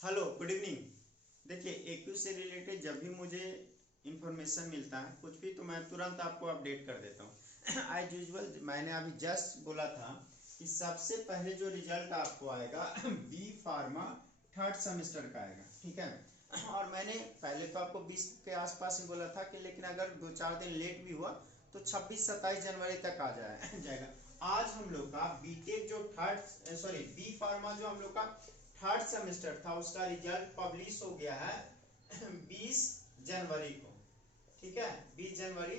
Hello, good evening. देखिए, acute से related जब भी मुझे इंफॉर्मेशन मिलता है कुछ भी, तो मैं तुरंत आपको अपडेट कर देता हूँ। एज यूजुअल मैंने अभी जस्ट बोला था कि सबसे पहले जो रिजल्ट आपको आएगा बी फार्मा थर्ड सेमेस्टर का आएगा, ठीक है। और मैंने पहले तो आपको 20 के आसपास ही बोला था कि लेकिन अगर 2-4 दिन लेट भी हुआ तो 26-27 जनवरी तक आ जाएगा। आज हम लोग का बीटेक जो बी फार्मा जो हम लोग का थर्ड सेमेस्टर था उसका रिजल्ट पब्लिश हो गया है 20 जनवरी को, ठीक है। 20 जनवरी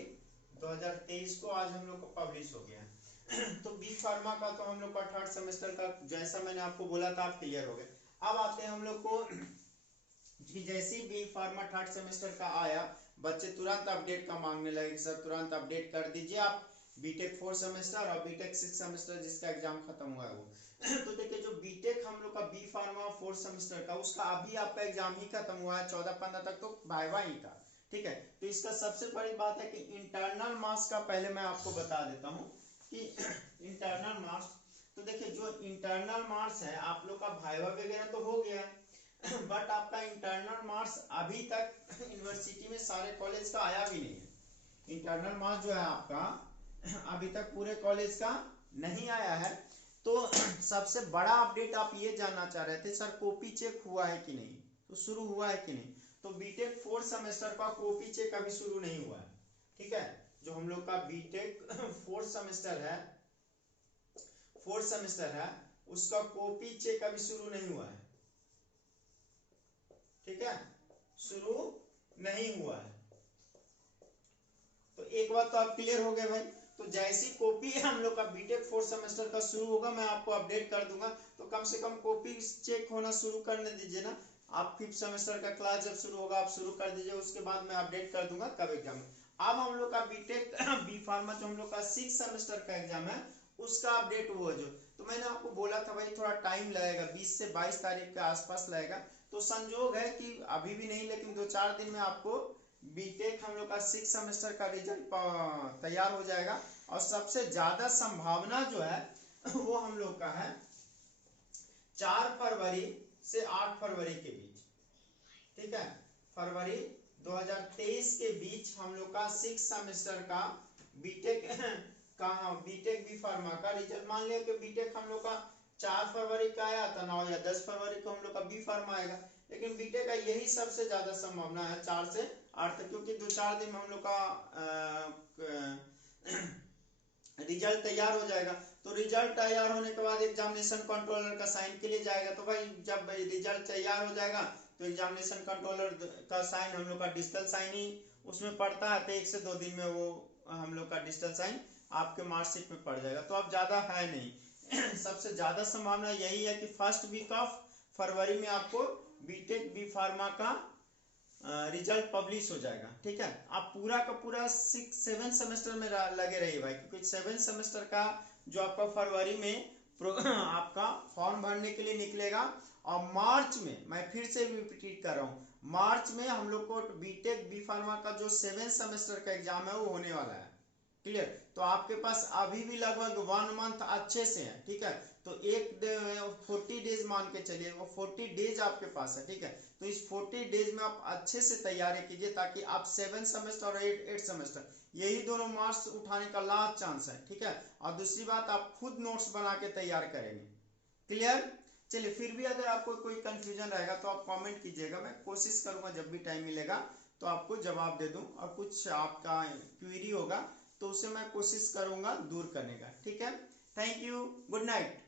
2023 को आज हम लोग को पब्लिश हो गया है। तो बी फार्मा का तो हम लोग का थर्ड सेमेस्टर का जैसा मैंने आपको बोला था आप क्लियर हो गए। अब आते हैं हम लोग को कि जैसे ही बी फार्मा थर्ड सेमेस्टर का आया, बच्चे तुरंत अपडेट का मांगने लगे कि सर तुरंत अपडेट कर दीजिए आप बीटेक 4 सेमेस्टर और बीटेक 6 सेमेस्टर जिसका एग्जाम खत्म हुआ है वो। तो देखिए, जो बीटेक हम लोग का बी फार्मा 4 सेमेस्टर का उसका अभी आपका एग्जाम ही खत्म हुआ है, 14-15 तक तो वाइवा ही था, ठीक है। तो इसका सबसे बड़ी बात है कि इंटरनल मार्क्स का पहले मैं आपको बता देता हूँ कि इंटरनल मार्क्स, तो देखिए जो इंटरनल मार्क्स है आप लोग का वाइवा वगैरह तो हो गया है, बट आपका इंटरनल मार्क्स अभी तक यूनिवर्सिटी में सारे कॉलेज का आया भी नहीं है। इंटरनल मार्क्स जो है आपका अभी तक पूरे कॉलेज का नहीं आया है। तो सबसे बड़ा अपडेट आप ये जानना चाह रहे थे सर कॉपी चेक हुआ है कि नहीं, तो शुरू हुआ है कि नहीं। तो बीटेक 4 सेमेस्टर का कॉपी चेक अभी शुरू नहीं हुआ है, ठीक है। जो हम लोग का बीटेक 4 सेमेस्टर है उसका कॉपी चेक अभी शुरू नहीं हुआ है, ठीक है, शुरू नहीं हुआ है। तो एक बात तो आप क्लियर हो गए भाई। तो जैसी कॉपी हम लोग का बीटेक 4 सेमेस्टर का शुरू होगा मैं आपको अपडेट कर दूंगा। तो कम से कम कॉपी चेक होना शुरू करने दीजिए ना। आप 5th सेमेस्टर का क्लास जब शुरू होगा आप शुरू कर दीजिए, उसके बाद मैं अपडेट कर दूंगा कब एग्जाम है। अब हम लोग का बीटेक बी फार्मा जो हम लोग का 6 सेमेस्टर का एग्जाम है उसका अपडेट हुआ जो, तो मैंने आपको बोला था भाई थोड़ा टाइम लगेगा, 20 से 22 तारीख के आसपास लगेगा। तो संजोग है कि अभी भी नहीं लेकिन 2-4 दिन में आपको बीटेक हम लोग का 6 सेमेस्टर का रिजल्ट तैयार हो जाएगा। और सबसे ज्यादा संभावना जो है वो हम लोग का है 4 फरवरी से 8 फरवरी के बीच, ठीक है। फरवरी 2023 के बीच हम लोग का 6 सेमेस्टर का बीटेक बीटेक बी फार्मा का रिजल्ट, मान लिया कि बीटेक हम लोग का 4 फरवरी का आया था 9 या 10 फरवरी को हम लोग का बी फार्मा आएगा। लेकिन बीटेक का यही सबसे ज्यादा संभावना है 4 से 8 तक, क्योंकि 2-4 दिन में हम लोग का रिजल्ट तैयार हो जाएगा। तो रिजल्ट तैयार होने के बाद एग्जामिनेशन कंट्रोलर का साइन के लिए जाएगा। तो भाई जब रिजल्ट तैयार हो जाएगा तो एग्जामिनेशन कंट्रोलर का साइन हम लोग का डिजिटल साइन ही उसमें पड़ता है, तो 1 से 2 दिन में वो हम लोग का डिजिटल साइन आपके मार्कशीट में पड़ जाएगा। तो अब ज्यादा है नहीं सबसे ज्यादा संभावना यही है कि फर्स्ट वीक ऑफ फरवरी में आपको बीटेक बी फार्मा का रिजल्ट पब्लिश हो जाएगा, ठीक है। आप पूरा का पूरा 6-7 सेमेस्टर में लगे रहिए भाई, क्योंकि 7 सेमेस्टर का जो आपका फरवरी में आपका फॉर्म भरने के लिए निकलेगा। और मार्च में, मैं फिर से रिपीट कर रहा हूँ, मार्च में हम लोग को बीटेक बी फार्मा का जो 7 सेमेस्टर का एग्जाम है वो होने वाला है, क्लियर। तो आपके पास अभी भी लगभग 1 मंथ अच्छे से है, ठीक है। तो 40 डेज मान के चलिए, वो 40 डेज आपके पास है, ठीक है। तो इस 40 डेज में आप अच्छे से तैयारी कीजिए ताकि आप 7 सेमेस्टर और 8 सेमेस्टर यही दोनों मार्क्स उठाने का लास्ट चांस है, ठीक है। और दूसरी बात आप खुद नोट्स बना के तैयार करेंगे, क्लियर। चलिए, फिर भी अगर आपको कोई कंफ्यूजन रहेगा तो आप कमेंट कीजिएगा, मैं कोशिश करूंगा जब भी टाइम मिलेगा तो आपको जवाब दे दूं। और कुछ आपका क्वेरी होगा तो उसे मैं कोशिश करूंगा दूर करने का, ठीक है। Thank you, good night.